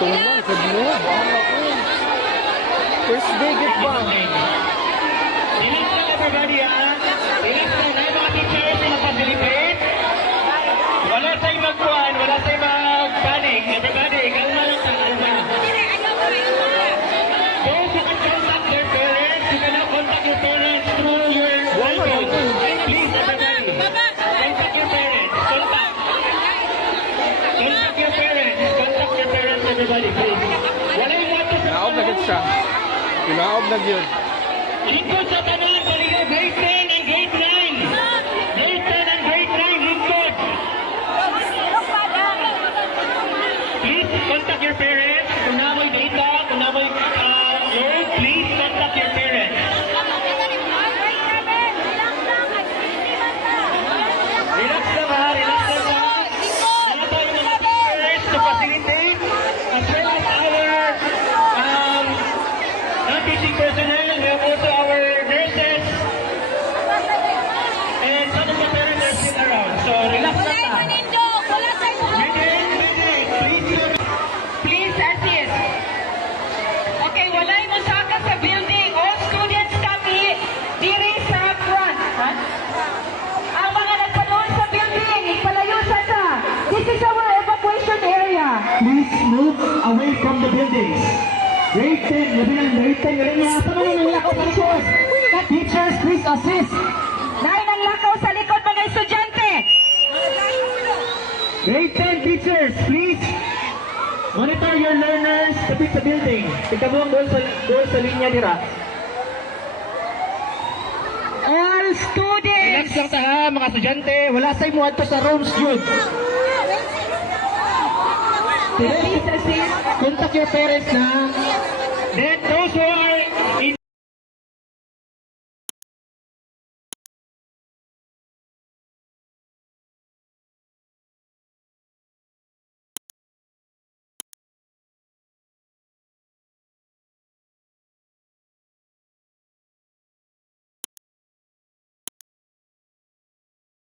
Tuman sa blue. First day get ba? Relax lang everybody ha. Relax lang ha mga teachers na pag-deliberate. Wala tayong magkuhan, wala tayong mag-panic. Everybody, kalma lang sa kalma. Those who can contact their parents, you cannot contact your parents through your iPhone. Please everybody, contact your parents. Contact your parents. Contact your parents everybody, please. Wala yung wato sa Pinaob na gid siya. Pinaob na gid. Lingkod sa tanan, baligaw, grade 10 and grade 9. Grade 10 and grade 9, lingkod. Please contact your parents. Kung na mo'y data, kung na mo'y load, please contact your parents. Relax lang ha, relax lang ha. Mga tayo mga teachers to facilitate as well as our non-teaching personnel. We have also our nurses and some of the parents are still around. So relax lang ha. Please assist. Okay, walay mo saka sa building. All students come diri sa front. Ha? Ang mga nagpanood sa building, palayusan na. This is our evacuation area. Please move away from the buildings. Grade 10, labi ng grade 10. Galing niya. Sa mga nangyayakot teachers. Teachers, please assist. Dahil ang lakaw sa likod mga estudyante. Grade 10 teachers, please monitor your learners kapit sa building. Tignan mo ang doon sa linya nila. All Relax students. lang ta ha, mga estudyante. Wala sa'yo mo ato sa rooms yun. Please assist. Contact your parents na. Then those who